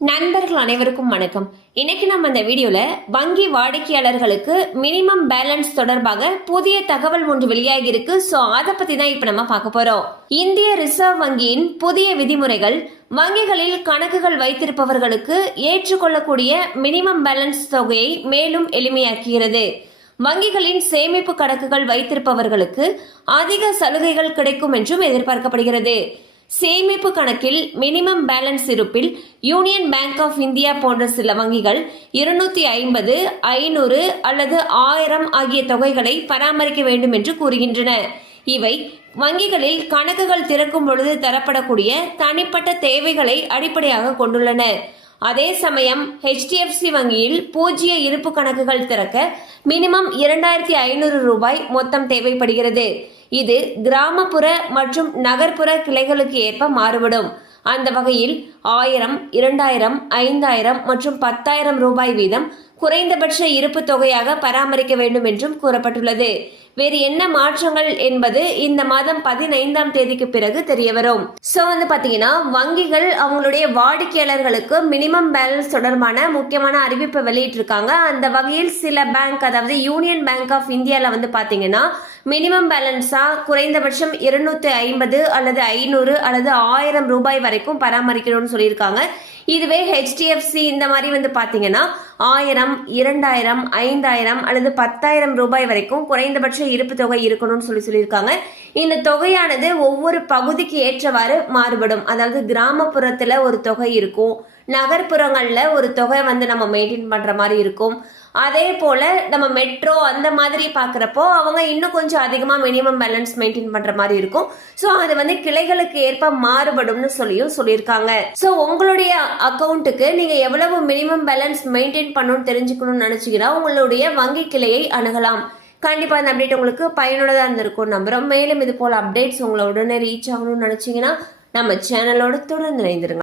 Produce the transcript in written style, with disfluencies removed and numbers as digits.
நண்பர்கள் அனைவருக்கும் வணக்கம். இன்னைக்கு நம்ம இந்த வீடியோல வங்கி வாடிக்கையாளர்களுக்கு மினிமம் பேலன்ஸ் தொடர்பாக புதிய தகவல் ஒன்று வெளியாகி இருக்கு. சோ அதை பத்தி தான் இப்ப நம்ம பார்க்க போறோம். இந்திய ரிசர்வ் வங்கியின் புதிய விதிமுறைகள் வங்கிகளில் கணக்குகள் வைத்திருப்பவர்களுக்கு ஏற்றுக்கொள்ளக்கூடிய மினிமம் பேலன்ஸ் தொகையை மேலும் எளிமையாக்குகிறது. வங்கிகளின் சேமிப்பு கணக்குகள் வைத்திருப்பவர்களுக்கு அதிக சலுகைகள் கிடைக்கும் என்றும் எதிர்பார்க்கப்படுகிறது. சேமிப்பு கணக்கில் மினிமம் பேலன்ஸ் இருப்பில் யூனியன் பேங்க் ஆஃப் இந்தியா போன்ற சில வங்கிகள் 250, 500 அல்லது 1000 ஆகிய தொகைகளை பராமரிக்க வேண்டும் என்று கூறுகின்றன. இவை வங்கிகளில் கணக்குகள் திறக்கும் பொழுது தரப்படக்கூடிய தனிப்பட்ட தேவைகளை அடிப்படையாக கொண்டுள்ளன. அதே சமயம் HDFC வங்கியில் பூஜ்ஜிய இருப்பு கணக்குகள் திறக்க மினிமம் 2500 ரூபாய் மொத்தம் தேவைப்படுகிறது. இது கிராமப்புற மற்றும் நகர்ப்புற கிளைகளுக்கு ஏற்ப மாறுபடும். அந்த வகையில் 1000, 2000, 5000 மற்றும் 10,000 ரூபாய் வீதம் குறைந்தபட்ச இருப்பு தொகையாக பராமரிக்க வேண்டும் என்றும் கூறப்பட்டுள்ளது. வேறு என்ன மாற்றங்கள் என்பது இந்த மாதம் 15ஆம் தேதிக்கு பிறகு தெரிய வரும். சோ பாத்தீங்கன்னா வங்கிகள் அவங்களுடைய வாடிக்கையாளர்களுக்கு மினிமம் பேலன்ஸ் தொடர்பான முக்கியமான அறிவிப்பை வெளியிட்டிருக்காங்க. அந்த வகையில் சில பேங்க், அதாவது யூனியன் பேங்க் ஆஃப் இந்தியால பாத்தீங்கன்னா மினிமம் பேலன்ஸா குறைந்தபட்சம் 250 அல்லது 500 அல்லது 1000 ரூபாய் வரைக்கும் பராமரிக்கணும்னு சொல்லியிருக்காங்க. இதுவே HDFC இந்த மாதிரி பாத்தீங்கன்னா 1000, 2000, 5000 அல்லது 10,000 ரூபாய் வரைக்கும் குறைந்தபட்ச இருப்பு தொகை இருக்கணும்னு சொல்லியிருக்காங்க. இந்த தொகையானது ஒவ்வொரு பகுதிக்கு ஏற்றவாறு மாறுபடும். அதாவது கிராமப்புறத்துல ஒரு தொகை இருக்கும், நகர்ப்புறங்கள்ல ஒரு தொகை நம்ம மெயின்டைன் பண்ற மாதிரி இருக்கும். அதே போல நம்ம மெட்ரோ அந்த மாதிரி பாக்குறப்போ அவங்க இன்னும் கொஞ்சம் அதிகமா மினிமம் பேலன்ஸ் மெயின்டைன் பண்ற மாதிரி இருக்கும். சோ அது கிளைகளுக்கு ஏற்ப மாறுபடும்னு சொல்லியிருக்காங்க. சோ உங்களுடைய அக்கௌண்ட்டுக்கு நீங்க எவ்வளவு மினிமம் பேலன்ஸ் மெயின்டைன் பண்ணணும்னு தெரிஞ்சுக்கணும்னு நினைச்சீங்கன்னா உங்களுடைய வங்கி கிளையை அணுகலாம். கண்டிப்பா இந்த அப்டேட் உங்களுக்கு பயனுள்ளதா இருந்திருக்கும் நம்புறோம். மேலும் இது போல அப்டேட்ஸ் உங்களை உடனே ரீச் ஆகணும்னு நினைச்சீங்கன்னா நம்ம சேனலோட தொடர்ந்து இணைந்திருங்க.